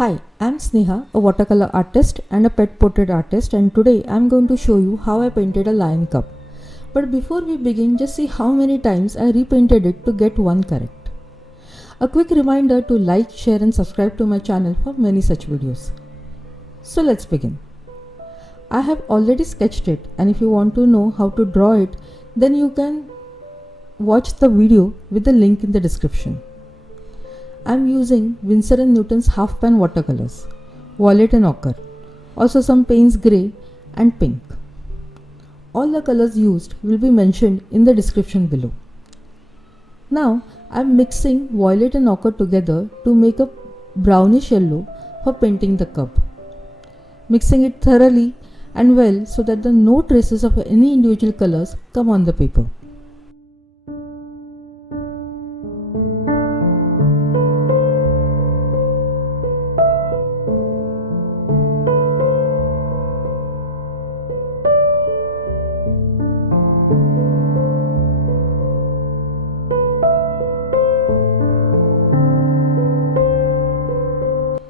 Hi, I'm Sneha, a watercolor artist and a pet portrait artist, and today I'm going to show you how I painted a lion cub. But before we begin, just see how many times I repainted it to get one correct. A quick reminder to like, share and subscribe to my channel for many such videos. So let's begin. I have already sketched it, and if you want to know how to draw it, then you can watch the video with the link in the description. I am using Winsor & Newton's half pan watercolors, violet and ochre, also some Payne's grey and pink. All the colors used will be mentioned in the description below. Now I am mixing violet and ochre together to make a brownish yellow for painting the cub. Mixing it thoroughly and well so that no traces of any individual colors come on the paper.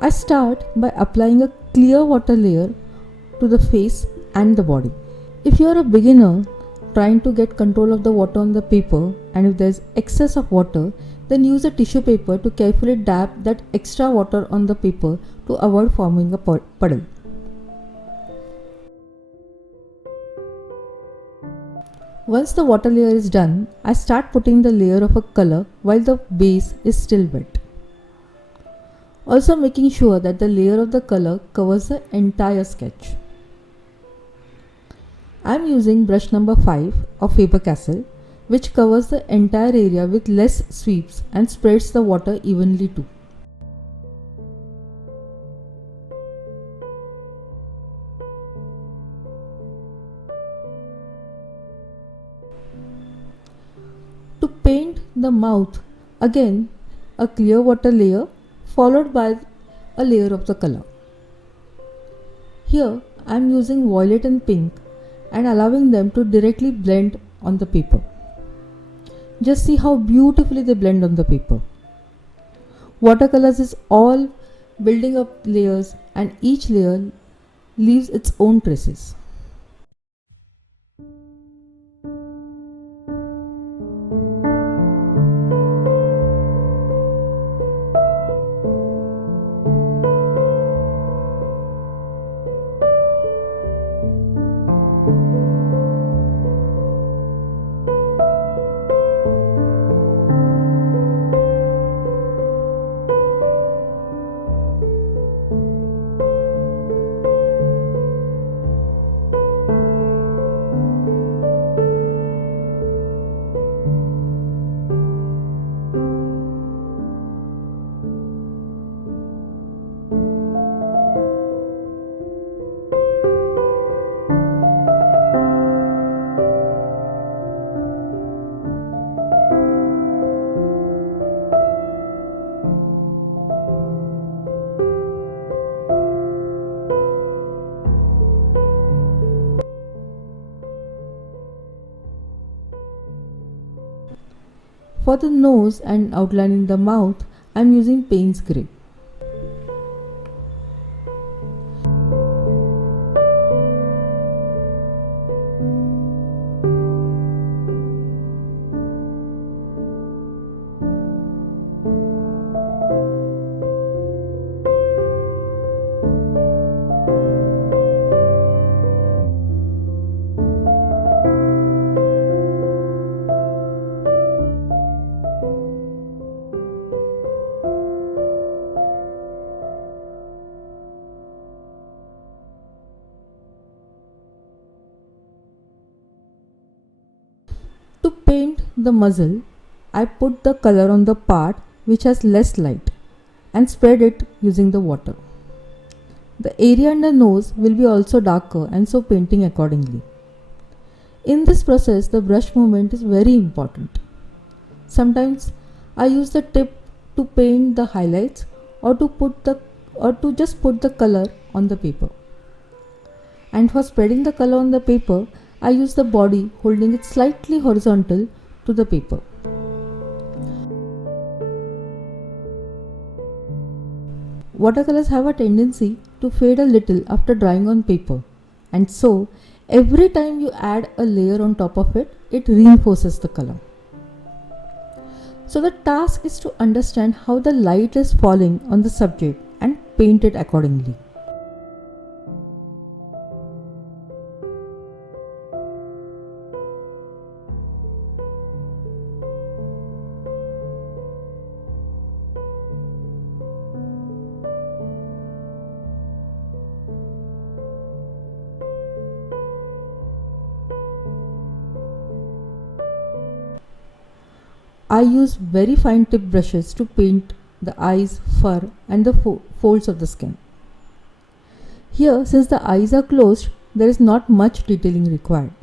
I start by applying a clear water layer to the face and the body. If you are a beginner trying to get control of the water on the paper, and if there is excess of water, then use a tissue paper to carefully dab that extra water on the paper to avoid forming a puddle. Once the water layer is done, I start putting the layer of a color while the base is still wet. Also making sure that the layer of the color covers the entire sketch. I am using brush number 5 of Faber-Castell, which covers the entire area with less sweeps and spreads the water evenly too. To paint the mouth, again a clear water layer followed by a layer of the color. Here I am using violet and pink and allowing them to directly blend on the paper. Just see how beautifully they blend on the paper. Watercolors is all building up layers, and each layer leaves its own traces. For the nose and outlining the mouth, I am using Payne's grey. To paint the muzzle, I put the color on the part which has less light and spread it using the water. The area under nose will be also darker, and so painting accordingly. In this process, the brush movement is very important. Sometimes I use the tip to paint the highlights or to just put the color on the paper. And for spreading the color on the paper, I use the body holding it slightly horizontal to the paper. watercolors have a tendency to fade a little after drying on paper, and so every time you add a layer on top of it, it reinforces the color. So the task is to understand how the light is falling on the subject and paint it accordingly. I use very fine tip brushes to paint the eyes, fur and the folds of the skin. Here, since the eyes are closed, there is not much detailing required.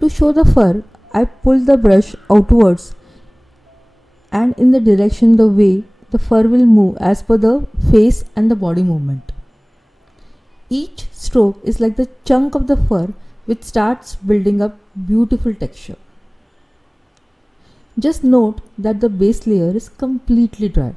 To show the fur, I pull the brush outwards and in the direction the way the fur will move as per the face and the body movement. Each stroke is like the chunk of the fur which starts building up beautiful texture. Just note that the base layer is completely dry.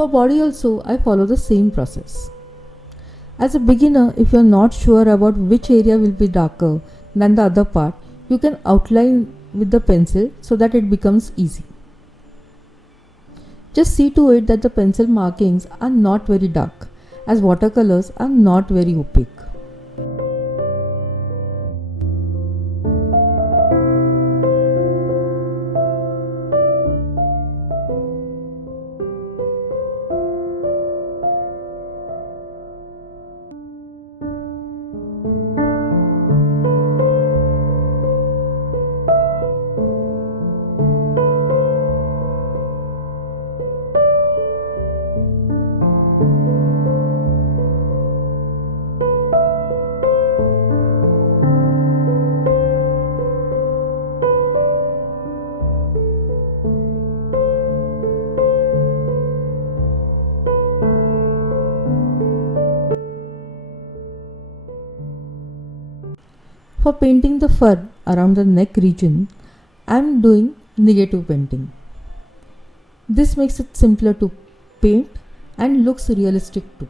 For body also, I follow the same process. As a beginner, if you are not sure about which area will be darker than the other part, you can outline with the pencil so that it becomes easy. Just see to it that the pencil markings are not very dark, as watercolors are not very opaque. For painting the fur around the neck region, I am doing negative painting. This makes it simpler to paint and looks realistic too.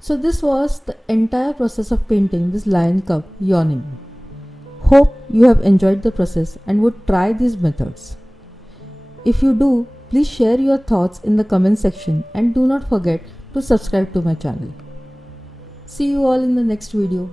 So this was the entire process of painting this lion cub yawning. Hope you have enjoyed the process and would try these methods. If you do, please share your thoughts in the comment section and do not forget to subscribe to my channel. See you all in the next video.